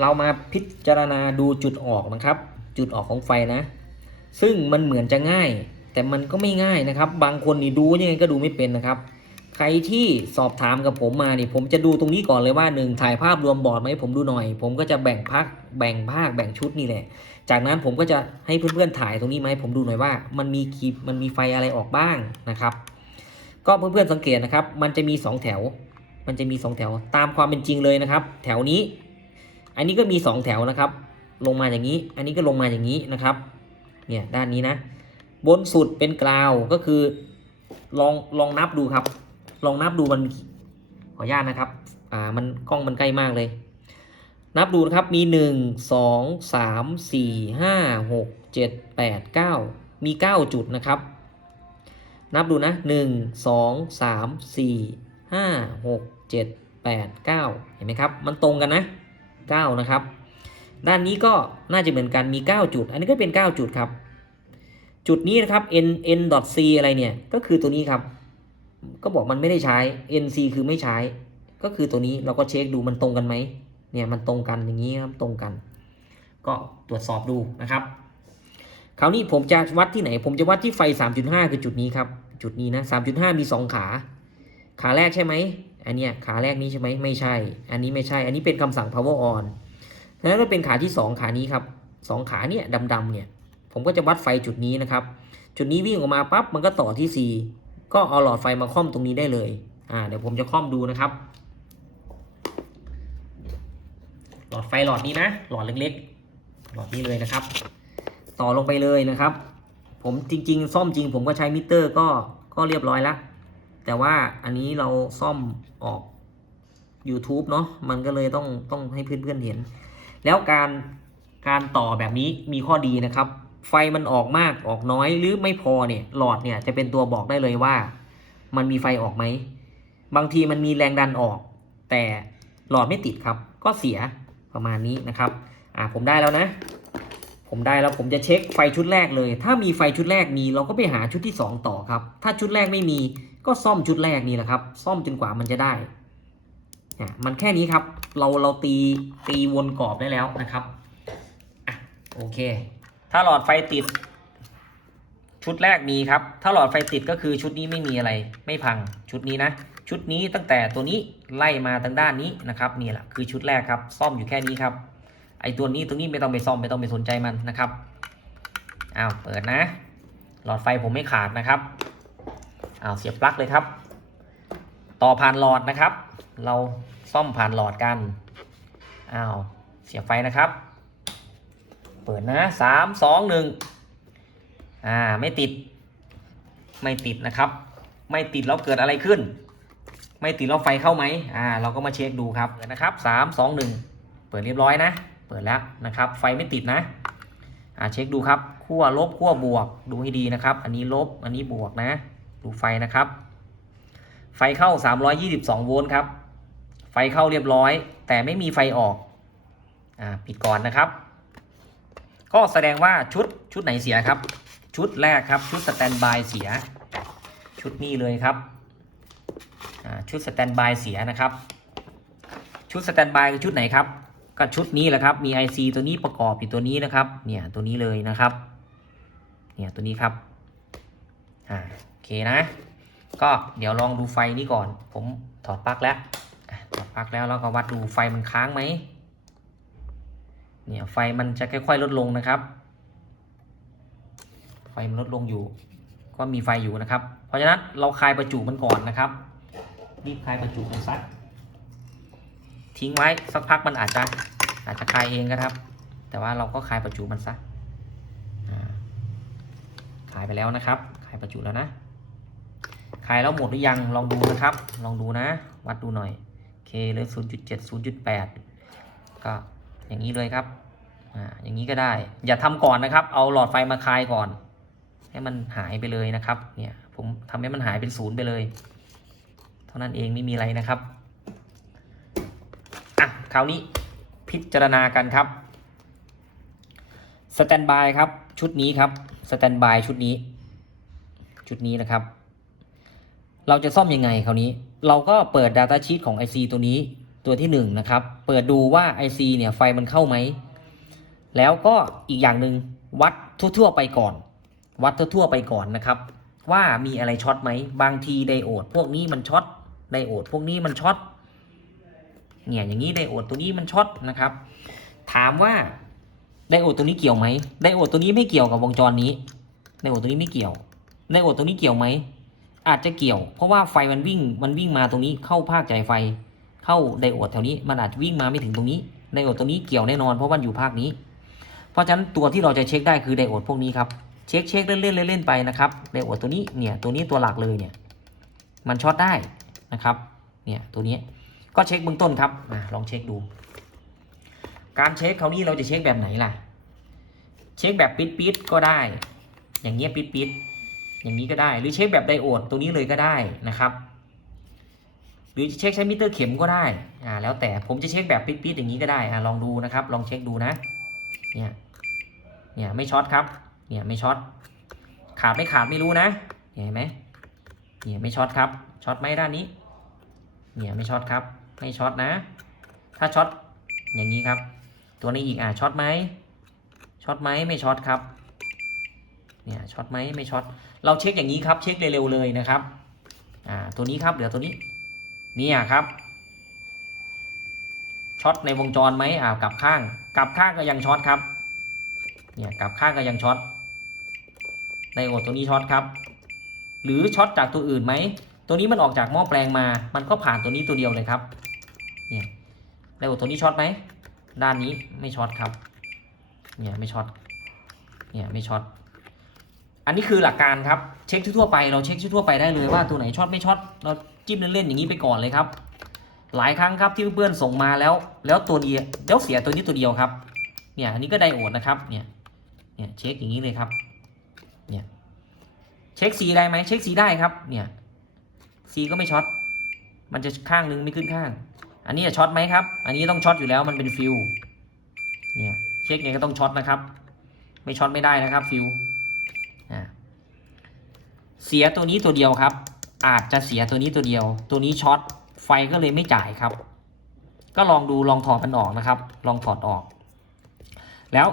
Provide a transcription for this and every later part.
เรามาพิจารณาดูจุดออกนะครับ จุดออกของไฟนะ ซึ่งมันเหมือนจะง่าย แต่มันก็ไม่ง่ายนะครับ บางคนนี่ดูยังไงก็ดูไม่เป็นนะครับ ใครที่สอบถามกับผมมานี่ผมจะดูตรงนี้ก่อนเลยว่าหนึ่งถ่ายภาพรวมบอร์ดไหมผมดูหน่อย ผมก็จะแบ่งพักแบ่งภาคแบ่งชุดนี่แหละ จากนั้นผมก็จะให้เพื่อนๆถ่ายตรงนี้มาให้ผมดูหน่อยว่า มันมีคีบมันมีไฟอะไรออกบ้างนะครับ ก็เพื่อนๆสังเกตนะครับ มันจะมีสองแถว มันจะมีสองแถวตามความเป็นจริงเลยนะครับ แถวนี้ อันนี้ก็มีสองแถวนะครับ ลงมาอย่างนี้ อันนี้ก็ลงมาอย่างนี้นะครับ เนี่ยด้านนี้นะ บนสุดเป็นกราวก็คือลองลองนับดูครับ ลองนับดูมันขออนุญาตนะครับ อ่า มันกล้องมันใกล้มากเลย นับดูนะครับ มีหนึ่งสองสามสี่ห้าหกเจ็ดแปดเก้ามีเก้าจุดนะครับ นับดูนะหนึ่งสองสามสี่ห้าหกเจ็ดแปดเก้าเห็นไหมครับ มันตรงกันนะ เก้านะครับ ด้านนี้ก็น่าจะเหมือนกันมี 9 จุด อันนี้ก็เป็น 9 จุดครับ จุดนี้นะครับ n n c อะไรเนี่ยก็คือตัวนี้ครับ ก็บอกมันไม่ได้ใช้ nc คือไม่ใช้ ก็คือตัวนี้เราก็เช็คดูมันตรงกันไหมเนี่ยมันตรงกันอย่างนี้ครับตรงกัน ก็ตรวจสอบดูนะครับคราวนี้ผมจะวัดที่ไหน ผมจะวัดที่ไฟ 3.5 คือจุดนี้ครับ จุดนี้นะ 3.5 มี 2 ขา ขาแรกใช่ไหม อันเนี้ยขาแรกนี้ใช่ไหมไม่ใช่ อันนี้ไม่ใช่ อันนี้เป็นคำสั่ง power on แล้วก็เป็นขาที่ 2 ขานี้ครับสองขาเนี่ยดำๆเนี่ย ผมก็จะวัดไฟจุดนี้นะครับ จุดนี้วิ่งออกมาปั๊บมันก็ต่อที่ C ก็เอาหลอดไฟมาค่อมตรงนี้ได้เลยอ่าเดี๋ยวผมจะค่อมดูนะครับ หลอดไฟหลอดนี้นะ หลอดเล็กๆ หลอดนี้เลยนะครับ ต่อลงไปเลยนะครับ ผมจริง ๆ ซ่อมจริง ผมก็ใช้มิเตอร์ก็ก็เรียบร้อยแล้ว แต่ว่าอันนี้เราซ่อมออก YouTube เนาะมันก็เลยต้องต้องให้เพื่อนๆเห็น แล้วการการต่อแบบนี้มีข้อดีนะครับ ไฟมันออกมากออกน้อยหรือไม่พอเนี่ยหลอดเนี่ยจะเป็นตัวบอกได้เลยว่า มันมีไฟออกไหม บางทีมันมีแรงดันออก แต่หลอดไม่ติดครับ ก็เสียประมาณนี้นะครับ อ่าผมได้แล้วนะ ผมได้แล้วผมจะเช็คไฟชุดแรกเลย ถ้ามีไฟชุดแรกมีเราก็ไปหาชุดที่ 2 ต่อครับ ถ้าชุดแรกไม่มีก็ซ่อมชุดแรกนี่แหละครับ ซ่อมจนกว่ามันจะได้อะมันแค่นี้ครับ เราเราตีตีวนกรอบได้แล้วนะครับอะโอเค ถ้าหลอดไฟติด ชุดแรกมีครับ ถ้าหลอดไฟติดก็คือชุดนี้ไม่มีอะไร ไม่พังชุดนี้นะ ชุดนี้ตั้งแต่ตัวนี้ไล่มาทางด้านนี้นะครับนี่แหละคือชุดแรกครับ ซ่อมอยู่แค่นี้ครับ ไอตัวนี้ตรงนี้ไม่ต้องไปซ่อมไม่ต้องไปสนใจมันนะครับอ้าวเปิดนะ หลอดไฟผมไม่ขาดนะครับอ้าวเสียบปลั๊กเลยครับ ต่อผ่านหลอดนะครับ เราซ่อมผ่านหลอดกันอ้าวเสียบไฟนะครับ เปิดนะสามสองหนึ่งอ่าไม่ติด ไม่ติดนะครับ ไม่ติดแล้วเกิดอะไรขึ้น ไม่ติดแล้วไฟเข้าไหมอ่า เราก็มาเช็คดูครับเปิดนะครับสามสองหนึ่งเปิดเรียบร้อยนะ ปิดแล้วนะครับ ไฟไม่ติดนะอ่าเช็คดูครับขั้วลบขั้วบวกดูให้ดีนะครับ อันนี้ลบอันนี้บวกนะ ดูไฟนะครับ ไฟเข้า 322 โวลต์ครับ ไฟเข้าเรียบร้อย แต่ไม่มีไฟออกอ่าปิดก่อนนะครับ ก็แสดงว่าชุดชุดไหนเสียครับ ชุดแรกครับ ชุดสแตนบายเสีย ชุดนี้เลยครับอ่าชุดสแตนบายเสียนะครับ ชุดสแตนบายคือชุดไหนครับ ก็ชุดนี้แหละครับ มี IC ตัวนี้ประกอบอยู่ตัวนี้นะครับ เนี่ยตัวนี้เลยนะครับ เนี่ยตัวนี้ครับอ่าโอเคนะ ก็เดี๋ยวลองดูไฟนี้ก่อน ผมถอดปลั๊กแล้วถอดปลั๊กแล้วแล้วก็วัดดูไฟมันค้างไหมเนี่ยไฟมันจะค่อยๆลดลงนะครับ ไฟมันลดลงอยู่ ก็มีไฟอยู่นะครับ เพราะฉะนั้นเราคลายประจุมันก่อนนะครับ รีบคลายประจุมันซักทิ้งไว้สักพักมันอาจจะ อาจจะคายเองก็ครับ แต่ว่าเราก็คายประจุมันซะอ่าคายไปแล้วนะครับคายประจุแล้วนะคายแล้วหมดหรือยัง ลองดูนะครับ ลองดูนะ วัดดูหน่อยโอเคเลย0.7 0.8 ก็อย่างนี้เลยครับ อ่า อย่างนี้ก็ได้ อย่าทำก่อนนะครับ เอาหลอดไฟมาคลายก่อน ให้มันหายไปเลยนะครับ เนี่ย ผมทำให้มันหายเป็นศูนย์ไปเลย เท่านั้นเองไม่มีอะไรนะครับ อะ คราวนี้ พิจารณากันครับสแตนบายครับ ชุดนี้ครับสแตนบายชุดนี้ ชุดนี้นะครับ เราจะซ่อมยังไงคราวนี้ เราก็เปิด Data Sheet ของ IC ตัวนี้ตัวที่หนึ่งนะครับ เปิดดูว่า IC เนี่ยไฟมันเข้าไหม แล้วก็อีกอย่างหนึ่งวัดทั่วๆไปก่อน วัดทั่วๆไปก่อนนะครับ ว่ามีอะไรช็อตไหม บางทีไดโอดพวกนี้มันช็อตไดโอดพวกนี้มันช็อต เนี่ยอย่างนี้ไดโอดตัวนี้มันช็อตนะครับ ถามว่าไดโอดตัวนี้เกี่ยวไหมไดโอดตัวนี้ไม่เกี่ยวกับวงจรนี้ไดโอดตัวนี้ไม่เกี่ยวไดโอดตัวนี้เกี่ยวไหมอาจจะเกี่ยว เพราะว่าไฟมันวิ่งมันวิ่งมาตรงนี้เข้าภาคจ่ายไฟ เข้าไดโอดแถวนี้มันอาจจะวิ่งมาไม่ถึงตรงนี้ไดโอดตัวนี้เกี่ยวแน่นอนเพราะมันอยู่ภาคนี้ เพราะฉะนั้นตัวที่เราจะเช็คได้คือไดโอดพวกนี้ครับเช็คเช็คเล่นเล่นเล่นๆไปนะครับไดโอดตัวนี้เนี่ยตัวนี้ตัวหลักเลยเนี่ยมันช็อตได้นะครับเนี่ยตัวนี้ ก็เช็คเบื้องต้นครับอะลองเช็คดู การเช็คคราวนี้เราจะเช็คแบบไหนล่ะ เช็คแบบปิดปิดก็ได้ อย่างเงี้ยปิดปิดอย่างนี้ก็ได้ หรือเช็คแบบไดโอดตัวนี้เลยก็ได้นะครับ หรือจะเช็คใช้มิเตอร์เข็มก็ได้อ่าแล้วแต่ผมจะเช็คแบบปิดปิดอย่างนี้ก็ได้อ่าลองดูนะครับ ลองเช็คดูนะ เนี่ย เนี่ยไม่ช็อตครับ เนี่ยไม่ช็อต ขาดไม่ขาดไม่รู้นะ เห็นไหมเนี่ยไม่ช็อตครับ ช็อตไหมด้านนี้ เนี่ยไม่ช็อตครับ ไม่ช็อตนะ ถ้าช็อตอย่างนี้ครับ ตัวนี้อีกอะช็อตไหมช็อตไหมไม่ช็อตครับเนี่ยช็อตไหมไม่ช็อตเราเช็คอย่างนี้ครับ เช็คเร็วๆเลยนะครับอ่าตัวนี้ครับเดี๋ยวตัวนี้เนี่ยครับช็อตในวงจรไหมอ่ากลับข้าง กลับข้างก็ยังช็อตครับเนี่ยกลับข้างก็ยังช็อตไดโอตัวนี้ช็อตครับ หรือช็อตจากตัวอื่นไหมตัวนี้มันออกจากหม้อแปลงมา มันก็ผ่านตัวนี้ตัวเดียวเลยครับ ไดโอดตัวนี้ช็อตไหมด้านนี้ไม่ช็อตครับเนี่ยไม่ช็อตเนี่ยไม่ช็อตอันนี้คือหลักการครับเช็คทั่วๆไปเราเช็คทั่วๆไปได้เลยว่าตัวไหนช็อตไม่ช็อตเราจิ้มเล่นๆอย่างนี้ไปก่อนเลยครับ หลายครั้งครับที่เพื่อนๆส่งมาแล้ว แล้วตัวเดียวแล้วเสียตัวนี้ตัวเดียวครับเนี่ยอันนี้ก็ไดโอดนะครับเนี่ยเนี่ยเช็คอย่างนี้เลยครับเนี่ยเช็คสีได้ไหมเช็คสีได้ครับเนี่ยสีก็ไม่ช็อตมันจะข้างนึงไม่ขึ้นข้าง อันนี้จะช็อตไหมครับ อันนี้ต้องช็อตอยู่แล้วมันเป็นฟิวเนี่ยเช็คไงก็ต้องช็อตนะครับ ไม่ช็อตไม่ได้นะครับฟิวเสียตัวนี้ตัวเดียวครับ อาจจะเสียตัวนี้ตัวเดียว ตัวนี้ช็อตไฟก็เลยไม่จ่ายครับ ก็ลองดูลองถอดมันออกนะครับ ลองถอดออก แล้ว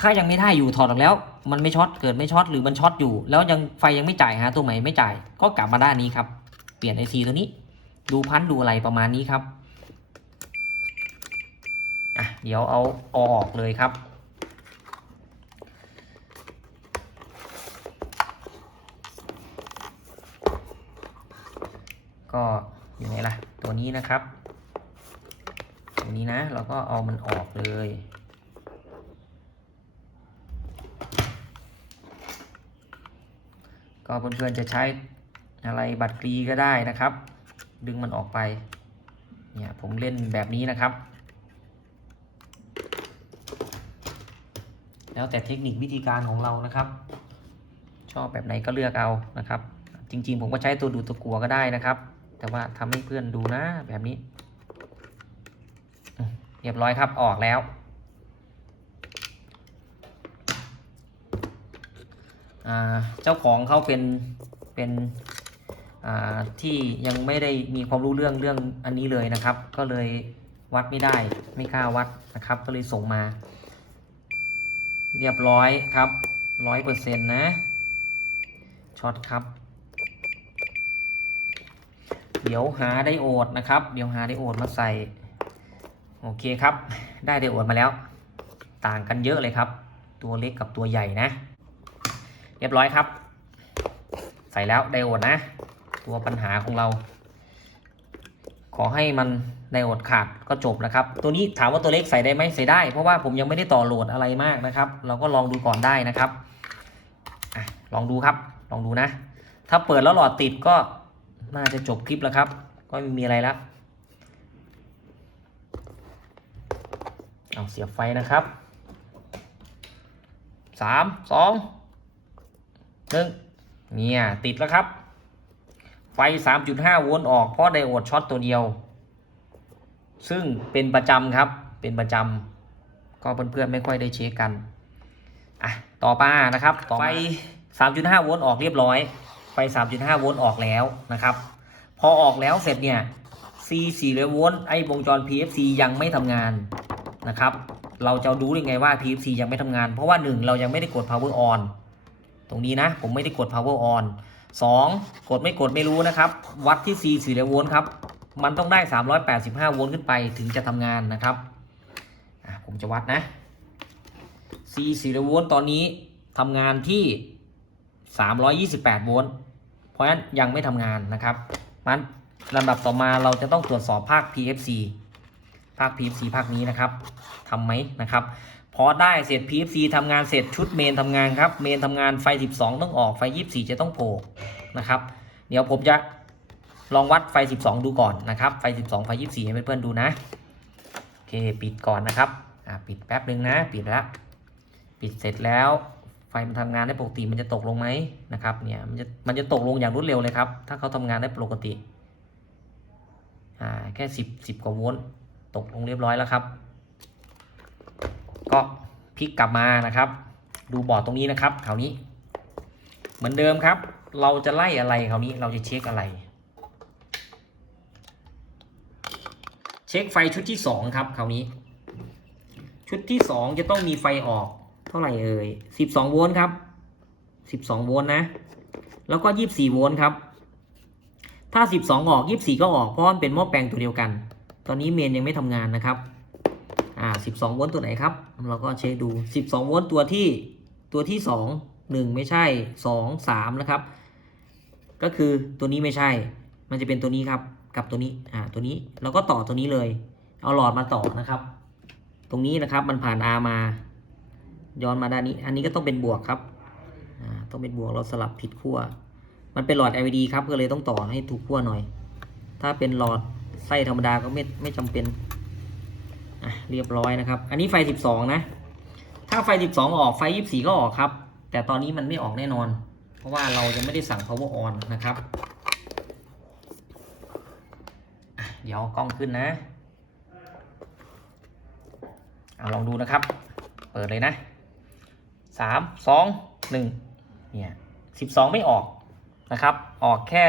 ถ้ายังไม่ได้อยู่ถอดออกแล้ว มันไม่ช็อตเกิดไม่ช็อตหรือมันช็อตอยู่ แล้วยังไฟยังไม่จ่ายหาตัวใหม่ไม่จ่าย ก็กลับมาด้านนี้ครับ เปลี่ยนไอซีตัวนี้ ดูพันดูอะไรประมาณนี้ครับ ดี๋ยวเอาเอาออกเลยครับ ก็อยู่ไหนล่ะ ตัวนี้นะครับ ตัวนี้นะเราก็เอามันออกเลยก็เพื่อนๆจะใช้อะไรบัตรกรีก็ได้นะครับ ดึงมันออกไปเนี่ยผมเล่นแบบนี้นะครับ แล้วแต่เทคนิควิธีการของเรานะครับ ชอบแบบไหนก็เลือกเอานะครับ จริง ๆ ผมก็ใช้ตัวดูดตัวกลัวก็ได้นะครับ แต่ว่าทำให้เพื่อนดูนะแบบนี้ เรียบร้อยครับออกแล้วเจ้าของเขาเป็นเป็นที่ยังไม่ได้มีความรู้เรื่องเรื่องอันนี้เลยนะครับ ก็เลยวัดไม่ได้ไม่กล้าวัดนะครับ ก็เลยส่งมา เรียบร้อยครับร้อยเปอร์เซ็นต์นะช็อตครับ เดี๋ยวหาไดโอดนะครับ เดี๋ยวหาไดโอดมาใส่ โอเคครับ ได้ไดโอดมาแล้ว ต่างกันเยอะเลยครับ ตัวเล็กกับตัวใหญ่นะ เรียบร้อยครับ ใส่แล้วไดโอดนะ ตัวปัญหาของเรา ขอให้มันไดโอดขาดก็จบนะครับ ตัวนี้ถามว่าตัวเล็กใส่ได้ไหมใส่ได้ เพราะว่าผมยังไม่ได้ต่อโหลดอะไรมากนะครับ เราก็ลองดูก่อนได้นะครับอลองดูครับ ลองดูนะ ถ้าเปิดแล้วหลอดติดก็น่าจะจบคลิปแล้วครับ ก็ไม่มีอะไรแล้วเอาเสียบไฟนะครับสามสองหนึ่งเนี่ยติดแล้วครับ ไฟ 3.5 โวลต์ออกเพราะไดโอดช็อตตัวเดียว ซึ่งเป็นประจำครับเป็นประจำก็เพื่อนๆไม่ค่อยได้เช็คกันอะต่อมานะครับต่อไฟ 3.5 โวลต์ออกเรียบร้อย ไฟ 3.5 โวลต์ออกแล้วนะครับ พอออกแล้วเสร็จเนี่ย C 4โวลต์ไอ้วงจร PFC ยังไม่ทำงานนะครับ เราจะรู้ยังไงว่า PFC ยังไม่ทำงาน เพราะว่า 1 เรายังไม่ได้กด power on ตรงนี้นะ ผมไม่ได้กด power on 2 กดไม่กดไม่รู้นะครับ วัดที่ C 4โวลต์ครับ มันต้องได้ 385 โวลต์ขึ้นไปถึงจะทำงานนะครับ ผมจะวัดนะ C 4โวลต์ตอนนี้ทำงานที่ 328 โวลต์ เพราะฉะนั้นยังไม่ทำงานนะครับมันลำดับต่อมาเราจะต้องตรวจสอบภาค PFC ภาค PFC ภาคนี้นะครับทำไหมนะครับ พอได้เสร็จ PFC ทำงานเสร็จชุดเมนทำงานครับ เมนทำงานไฟ 12 ต้องออกไฟ 24 จะต้องโผล่นะครับ เดี๋ยวผมจะลองวัดไฟ 12 ดูก่อนนะครับ ไฟ 12 ไฟ 24 ให้เพื่อนๆดูนะโอเคปิดก่อนนะครับอ่าปิดแป๊บนึงนะ ปิดแล้ว ปิดเสร็จแล้ว ไฟมันทำงานได้ปกติมันจะตกลงไหมนะครับเนี่ยมันจะมันจะตกลงอย่างรวดเร็วเลยครับ ถ้าเขาทำงานได้ปกติอ่าแค่สิบสิบกว่าโวลต์ตกลงเรียบร้อยแล้วครับ ก็พลิกกลับมานะครับ ดูบอร์ดตรงนี้นะครับคราวนี้ เหมือนเดิมครับ เราจะไล่อะไรคราวนี้เราจะเช็คอะไร เช็คไฟชุดที่สองครับคราวนี้ ชุดที่สองจะต้องมีไฟออกเท่าไหร่เอ่ยสิบสองโวลต์ครับสิบสองโวลต์นะ แล้วก็ยี่สิบสี่โวลต์ครับ ถ้าสิบสองออกยี่สิบสี่ก็ออกเพราะมันเป็นหม้อแปลงตัวเดียวกัน ตอนนี้เมนยังไม่ทำงานนะครับ อ่าสิบสองโวลต์ตัวไหนครับ เราก็เช็คดูสิบสองโวลต์ตัวที่ตัวที่สองหนึ่งไม่ใช่สองสามนะครับ ก็คือตัวนี้ไม่ใช่ มันจะเป็นตัวนี้ครับ กับตัวนี้ อ่า ตัวนี้ เราก็ต่อตัวนี้เลย เอาหลอดมาต่อนะครับ ตรงนี้นะครับ มันผ่าน R มา ย้อนมาด้านนี้ อันนี้ก็ต้องเป็นบวกครับ อ่า ต้องเป็นบวก เราสลับผิดขั้ว มันเป็นหลอด LED ครับ ก็เลยต้องต่อให้ถูกขั้วหน่อย ถ้าเป็นหลอดไส้ธรรมดาก็ไม่ไม่จำเป็น เรียบร้อยนะครับ อันนี้ไฟ 12 นะ ถ้าไฟ 12 ออกไฟ 24 ก็ออกครับ แต่ตอนนี้มันไม่ออกแน่นอน เพราะว่าเรายังไม่ได้สั่ง power on นะครับ เดี๋ยวกล้องขึ้นนะเอาลองดูนะครับ เปิดเลยนะสามสองหนึ่งเนี่ยสิบสองไม่ออกนะครับ ออกแค่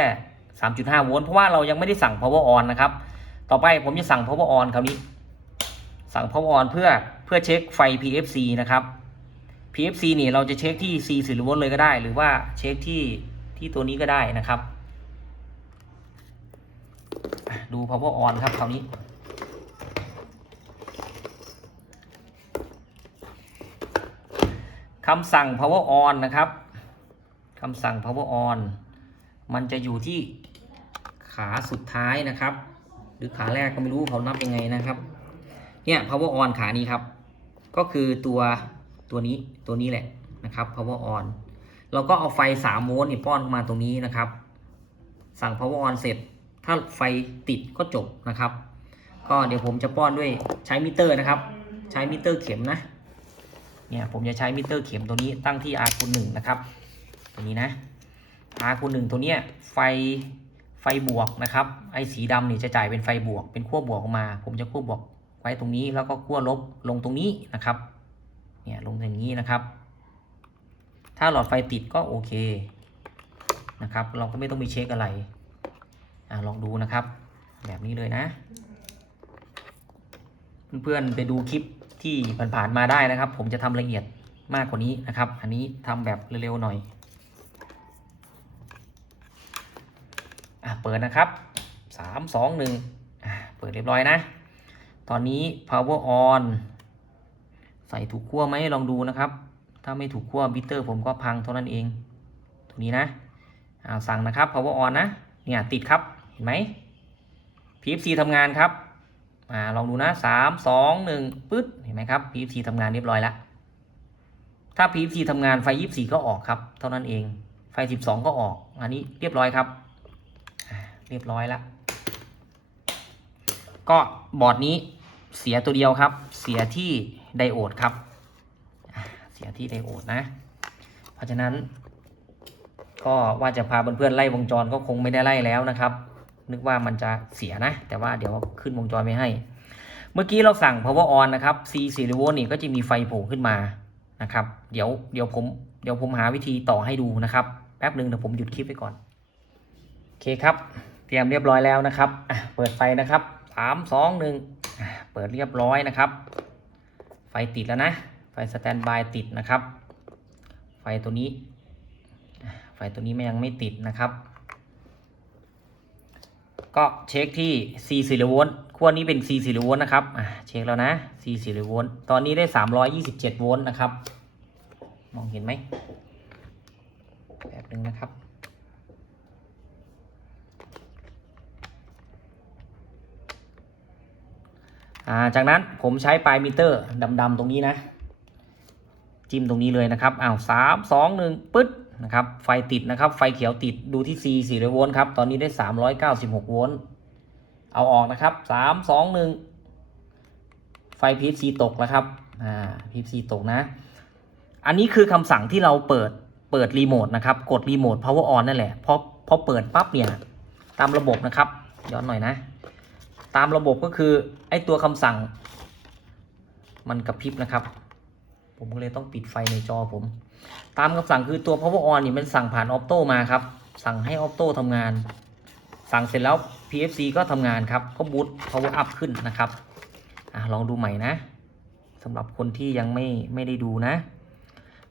สามจุดห้าโวลต์เพราะว่าเรายังไม่ได้สั่ง power on นะครับ ต่อไปผมจะสั่ง power on คราวนี้ สั่ง power on เพื่อเพื่อเช็คไฟ PFC นะครับ PFC นี่เราจะเช็คที่ C 4โวลต์เลยก็ได้ หรือว่าเช็คที่ที่ตัวนี้ก็ได้นะครับ ดู power on ครับคราวนี้คำสั่ง power on นะครับคำสั่ง power on มันจะอยู่ที่ขาสุดท้ายนะครับ หรือขาแรกก็ไม่รู้เขานับยังไงนะครับ เนี่ย power on ขานี้ครับ ก็คือตัวตัวนี้ตัวนี้แหละนะครับ power on เราก็เอาไฟ3โวลต์นี่ป้อนเข้ามาตรงนี้นะครับ สั่ง power on เสร็จ ถ้าไฟติดก็จบนะครับ ก็เดี๋ยวผมจะป้อนด้วยใช้มิเตอร์นะครับ ใช้มิเตอร์เข็มนะเนี่ยผมจะใช้มิเตอร์เข็มตัวนี้ตั้งที่ R คูณหนึ่งนะครับตัวนี้นะ R คูณหนึ่งตัวเนี้ยไฟไฟบวกนะครับไอ้สีดำนี่จะจ่ายเป็นไฟบวก เป็นขั้วบวกออกมา ผมจะขั้วบวก ไว้ตรงนี้แล้วก็ขั้วลบลงตรงนี้นะครับ เนี่ยลงอย่างนี้นะครับ ถ้าหลอดไฟติดก็โอเคนะครับ เราก็ไม่ต้องไปเช็คอะไรอ่าลองดูนะครับ แบบนี้เลยนะ เพื่อนๆไปดูคลิปที่ผ่านๆมาได้นะครับ ผมจะทำละเอียดมากกว่านี้นะครับ อันนี้ทำแบบเร็วๆหน่อยอะเปิดนะครับสามสองหนึ่งอะเปิดเรียบร้อยนะ ตอนนี้ power on ใส่ถูกขั้วไหมลองดูนะครับ ถ้าไม่ถูกขั้วบิตเตอร์ผมก็พังเท่านั้นเอง ตรงนี้นะอ่าสั่งนะครับ power on นะ เนี่ยติดครับ เห็นไหม PFC ทำงานครับอ่าลองดูนะสามสองหนึ่งปึ๊ด เห็นไหมครับ PFC ทำงานเรียบร้อยแล้ว ถ้า PFC ทำงานไฟ 24 ก็ออกครับ เท่านั้นเอง ไฟ 12 ก็ออก อันนี้เรียบร้อยครับ เรียบร้อยแล้ว ก็บอร์ดนี้ เสียตัวเดียวครับ เสียที่ไดโอดครับ เสียที่ไดโอดนะ เพราะฉะนั้น ก็ว่าจะพาเพื่อนๆไล่วงจรก็คงไม่ได้ไล่แล้วนะครับ นึกว่ามันจะเสียนะ แต่ว่าเดี๋ยวขึ้นวงจรไม่ให้ เมื่อกี้เราสั่ง power on นะครับ C 4โวลต์นี่ก็จะมีไฟโผล่ขึ้นมานะครับ เดี๋ยวเดี๋ยวผมเดี๋ยวผมหาวิธีต่อให้ดูนะครับ แป๊บหนึ่งเดี๋ยวผมหยุดคลิปไปก่อน โอเคครับ เตรียมเรียบร้อยแล้วนะครับ เปิดไฟนะครับสามสองหนึ่ง เปิดเรียบร้อยนะครับ ไฟติดแล้วนะ ไฟสแตนบายติดนะครับ ไฟตัวนี้ ไฟตัวนี้มันยังไม่ติดนะครับ ก็เช็คที่ 4 4โวลต์ขั้วนี้เป็น 4 4โวลต์นะครับอะเช็คแล้วนะ 4 4โวลต์ตอนนี้ได้ 327 โวลต์นะครับ มองเห็นไหมแบบนึงนะครับ อ่าจากนั้นผมใช้ปลายมิเตอร์ดำๆตรงนี้นะ จิ้มตรงนี้เลยนะครับอ้าวสามสองหนึ่งปึ๊ดนะครับไฟติดนะครับไฟเขียวติดดูที่ C 4โวลต์ครับตอนนี้ได้ 396 โวลต์เอาออกนะครับสามสองหนึ่งไฟพีซีตกแล้วครับอ่าพีซีตกนะ อันนี้คือคำสั่งที่เราเปิดเปิดรีโมทนะครับ กดรีโมท power on นั่นแหละพอพอเปิดปั๊บเนี่ย ตามระบบนะครับ ย้อนหน่อยนะ ตามระบบก็คือไอตัวคำสั่ง มันกระพริบนะครับ ผมก็เลยต้องปิดไฟในจอผม ตามคำสั่งคือตัว power on นี่มันสั่งผ่านออ t โตมาครับ สั่งให้ออ t โตทำงาน สั่งเสร็จแล้ว PFC ก็ทำงานครับ ก็บูต power up ขึ้นนะครับอลองดูใหม่นะสำหรับคนที่ยังไม่ไม่ได้ดูนะ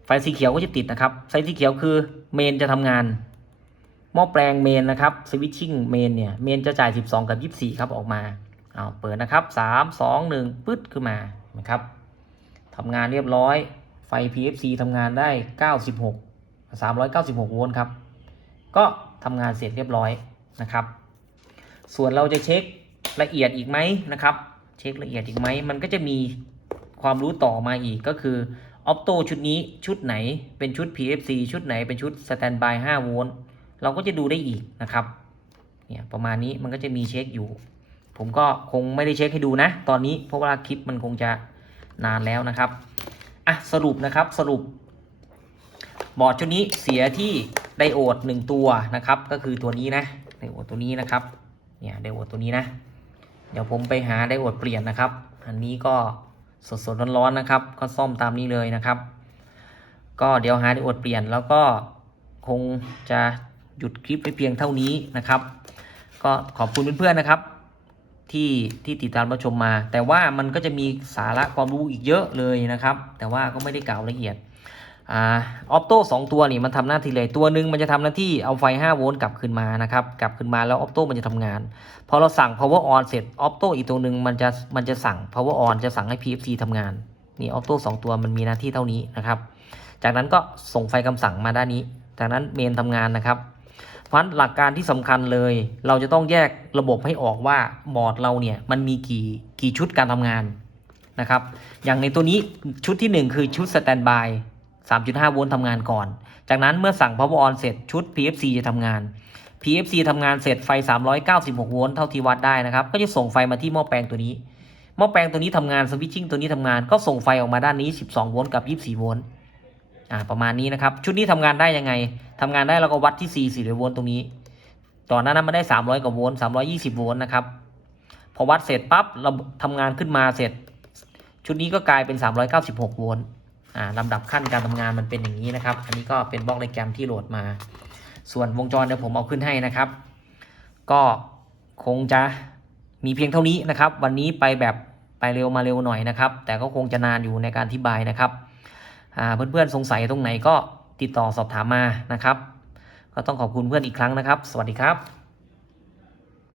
ไฟสีเขียวก็จะติดนะครับ ไฟสีเขียวคือเมนจะทำงาน หม้อแปลงเมนนะครับสวิตชิ่งเมนเนี่ยเมนจะจ่าย 12 กับ 24 ครับออกมาเอาเปิดนะครับ 3 2 1ปึ๊ดขึ้นมานะครับทำงานเรียบร้อยไฟ PFC ทำงานได้ 96 396 โวลต์ครับ ก็ทำงานเสร็จเรียบร้อยนะครับ ส่วนเราจะเช็คละเอียดอีกไหมนะครับ เช็คละเอียดอีกไหม มันก็จะมีความรู้ต่อมาอีกก็คือออ t โตชุดนี้ชุดไหนเป็นชุด PFC ชุดไหนเป็นชุด Standby 5โวลต์ เราก็จะดูได้อีกนะครับเนี่ยประมาณนี้มันก็จะมีเช็คอยู่ ผมก็คงไม่ได้เช็คให้ดูนะ ตอนนี้เพราะว่าคลิปมันคงจะนานแล้วนะครับอะสรุปนะครับสรุป บอร์ดชุดนี้เสียที่ไดโอดหนึ่งตัวนะครับ ก็คือตัวนี้นะไดโอดตัวนี้นะครับเนี่ยไดโอดตัวนี้นะ เดี๋ยวผมไปหาไดโอดเปลี่ยนนะครับ อันนี้ก็สดๆร้อนๆนะครับ ก็ซ่อมตามนี้เลยนะครับ ก็เดี๋ยวหาไดโอดเปลี่ยนแล้วก็คงจะ หยุดคลิปไปเพียงเท่านี้นะครับ ก็ขอบคุณเพื่อนๆนะครับ ที่ที่ติดตามรับชมมา แต่ว่ามันก็จะมีสาระความรู้อีกเยอะเลยนะครับ แต่ว่าก็ไม่ได้กล่าวละเอียดอ่าออปโต้สองตัวนี่มันทำหน้าที่เลยตัวหนึ่งมันจะทำหน้าที่เอาไฟ 5 โวลต์กลับคืนมานะครับ กลับคืนมาแล้วออปโต้มันจะทำงาน พอเราสั่ง power on เสร็จออปโต้อีกตัวหนึ่งมันจะมันจะสั่ง power on จะสั่งให้ PFC ทำงานนี่ออปโต้สองตัวมันมีหน้าที่เท่านี้นะครับ จากนั้นก็ส่งไฟคำสั่งมาด้านนี้ จากนั้นเมนทำงานนะครับ เพราะฉะนั้นหลักการที่สำคัญเลย เราจะต้องแยกระบบให้ออกว่าบอร์ดเราเนี่ยมันมีกี่กี่ชุดการทำงานนะครับ อย่างในตัวนี้ชุดที่ 1 คือชุดสแตนบาย3.5 โวลต์ทำงานก่อน จากนั้นเมื่อสั่ง power on เสร็จชุด PFC จะทำงาน PFC ทำงานเสร็จไฟ 396 โวลต์เท่าที่วัดได้นะครับ ก็จะส่งไฟมาที่หม้อแปลงตัวนี้ หม้อแปลงตัวนี้ทำงานสวิตชิ่งตัวนี้ทำงานก็ส่งไฟออกมาด้านนี้ 12 โวลต์กับ 24 โวลต์ อ่าประมาณนี้นะครับ ชุดนี้ทำงานได้ยังไงทำงานได้เราก็วัดที่4 4โวลต์ตรงนี้ตอนนั้นมันได้ 300กว่าโวลต์320 โวลต์นะครับ พอวัดเสร็จปั๊บเราทำงานขึ้นมาเสร็จ ชุดนี้ก็กลายเป็น 396 โวลต์อ่าลำดับขั้นการทำงานมันเป็นอย่างนี้นะครับ อันนี้ก็เป็นบล็อกไดแกรมที่โหลดมา ส่วนวงจรเดี๋ยวผมเอาขึ้นให้นะครับ ก็คงจะมีเพียงเท่านี้นะครับ วันนี้ไปแบบไปเร็วมาเร็วหน่อยนะครับ แต่ก็คงจะนานอยู่ในการอธิบายนะครับ เพื่อนๆสงสัยตรงไหนก็ติดต่อสอบถามมานะครับ ก็ต้องขอบคุณเพื่อนอีกครั้งนะครับ สวัสดีครับ